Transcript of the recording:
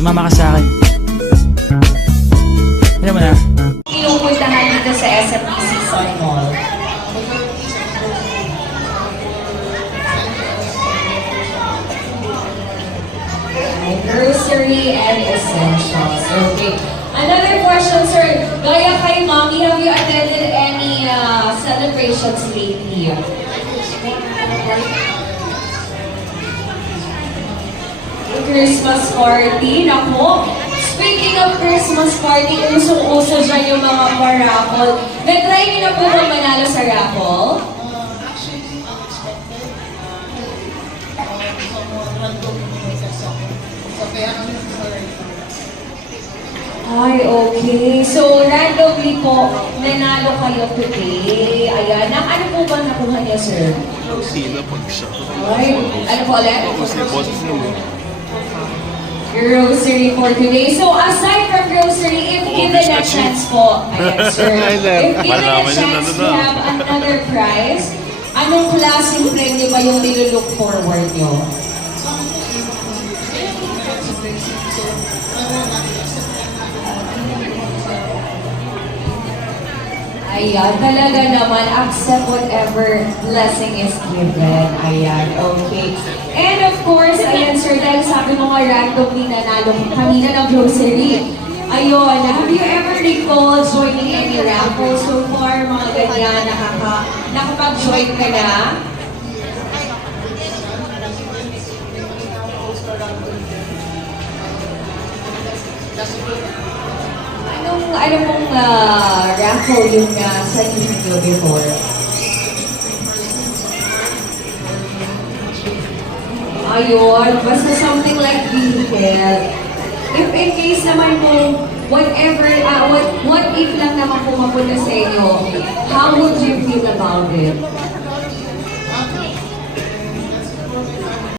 Sumama ka sa akin. Alam mo na. Pinupuntahan dito sa SMPC Sun Mall. Grocery and essentials. Okay. Another question, sir. Gaya kay Mommy, have you attended any celebrations lately? Christmas party. Naku, speaking of Christmas party, usong-uso dyan yung mga pa-raffle. Na-try niyo na po ba manalo sa raffle? Actually, unexpected. So, kaya kami sorry. Ay, okay. So, randomly po, nanalo kayo today. Ayan. Ano po ba nakuha niya, sir? Sino pag siya? Ay, ano po ulit? Boses naman. Grocery for today. So, aside from grocery, if given a chance po, ayan, sir, if given a chance to have another prize, anong klaseng premyo ba yung nilulook forward nyo? Ayan, talaga naman, accept whatever blessing is given. Ayan, okay. And of course, ayan sir, dahil sabi mo nga randomly nanalo kanina ng grocery. Ayun, have you ever recalled joining any raffle so far? Mga ganyan, nakapag-join ka na? Ano pong raffle yung sa inyo before? Ayun, basta something like vehicle. If in case naman po, whatever, what if lang naman po mapunta sa inyo, how would you feel about it?